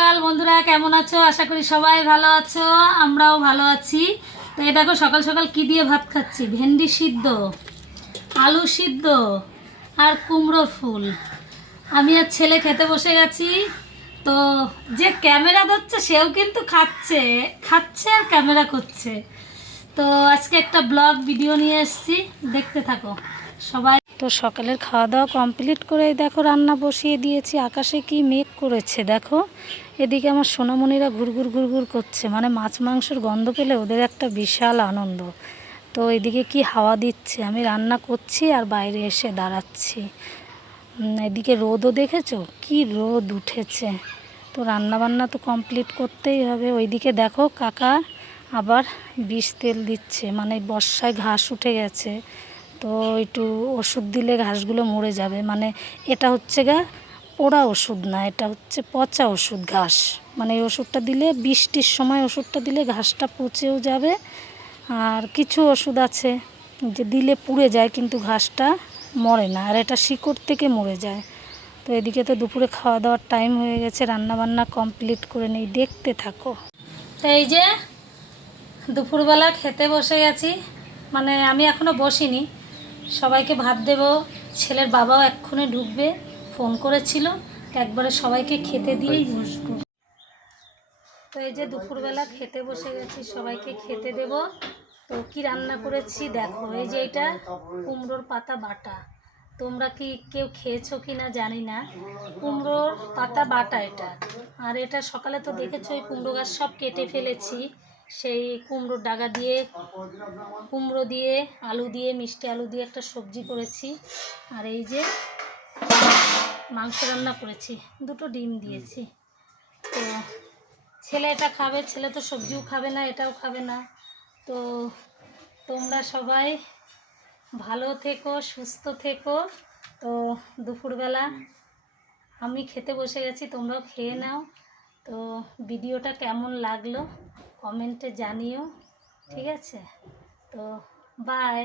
সকাল বন্ধুরা, কেমন আছো? আশা করি সবাই ভালো আছো, আমরাও ভালো আছি। তো এই দেখো সকাল সকাল কি দিয়ে ভাত খাচ্ছি, ভেন্ডি সিদ্ধ, আলু সিদ্ধ আর কুমড়োর ফুল। আমি আর ছেলে খেতে বসে গেছি। তো যে ক্যামেরা ধরছে সেও কিন্তু খাচ্ছে খাচ্ছে আর ক্যামেরা করছে। তো আজকে একটা ব্লগ ভিডিও নিয়ে এসেছি, দেখতে থাকো সবাই। তো সকালের খাওয়া দাওয়া কমপ্লিট করে দেখো রান্না বসিয়ে দিয়েছি। আকাশে কি মেঘ করেছে দেখো। এদিকে আমার সোনামণিরা ঘুরঘুর ঘুরঘুর করছে, মানে মাছ মাংসের গন্ধ পেলে ওদের একটা বিশাল আনন্দ। তো এদিকে কি হাওয়া দিচ্ছে, আমি রান্না করছি আর বাইরে এসে দাঁড়াচ্ছি। এদিকে রোদও দেখেছো কি রোদ উঠেছে। তো রান্না বান্না তো কমপ্লিট করতেই হবে। ওইদিকে দেখো কাকা আবার বিষ তেল দিচ্ছে, মানে বর্ষায় ঘাস উঠে গেছে, তো একটু ওষুধ দিলে ঘাসগুলো মরে যাবে। মানে এটা হচ্ছে পোড়া ওষুধ না, এটা হচ্ছে পচা ওষুধ ঘাস। মানে এই ওষুধটা দিলে বৃষ্টির সময় ওষুধটা দিলে ঘাসটা পচেও যাবে। আর কিছু ওষুধ আছে যে দিলে পুড়ে যায় কিন্তু ঘাসটা মরে না, আর এটা শিকড় থেকে মরে যায়। তো এদিকে তো দুপুরে খাওয়া দাওয়ার টাইম হয়ে গেছে, রান্নাবান্না কমপ্লিট করে নেই, দেখতে থাকো। তো এই যে দুপুরবেলা খেতে বসে গেছি, মানে আমি এখনও বসিনি, সবাইকে ভাত দেব। ছেলের বাবাও এক্ষুনি ঢুকবে, ফোন করেছিল, একবারে সবাইকে খেতে দিয়েই বসবো। তো এই যে দুপুরবেলা খেতে বসে গেছি, সবাইকে খেতে দেব। তো কি রান্না করেছি দেখো, এই যে এটা কুমড়োর পাতা বাটা। তোমরা কি কেউ খেয়েছো কি না জানি না, কুমড়োর পাতা বাটা এটা। আর এটা সকালে তো দেখেছো ওই কুমড়ো গাছ সব কেটে ফেলেছি, সেই কুমড়োর ডাগা দিয়ে, কুমড়ো দিয়ে, আলু দিয়ে, মিষ্টি আলু দিয়ে একটা সবজি করেছি। আর এই যে মাংস রান্না করেছি, দুটো ডিম দিয়েছি। তো ছেলে এটা খাবে, ছেলে তো সবজিও খাবে না, এটাও খাবে না। তো তোমরা সবাই ভালো থেকো, সুস্থ থেকো। তো দুপুরবেলা আমি খেতে বসে গেছি, তোমরাও খেয়ে নাও। তো ভিডিওটা কেমন লাগলো কমেন্টে জানিও, ঠিক আছে? তো বাই।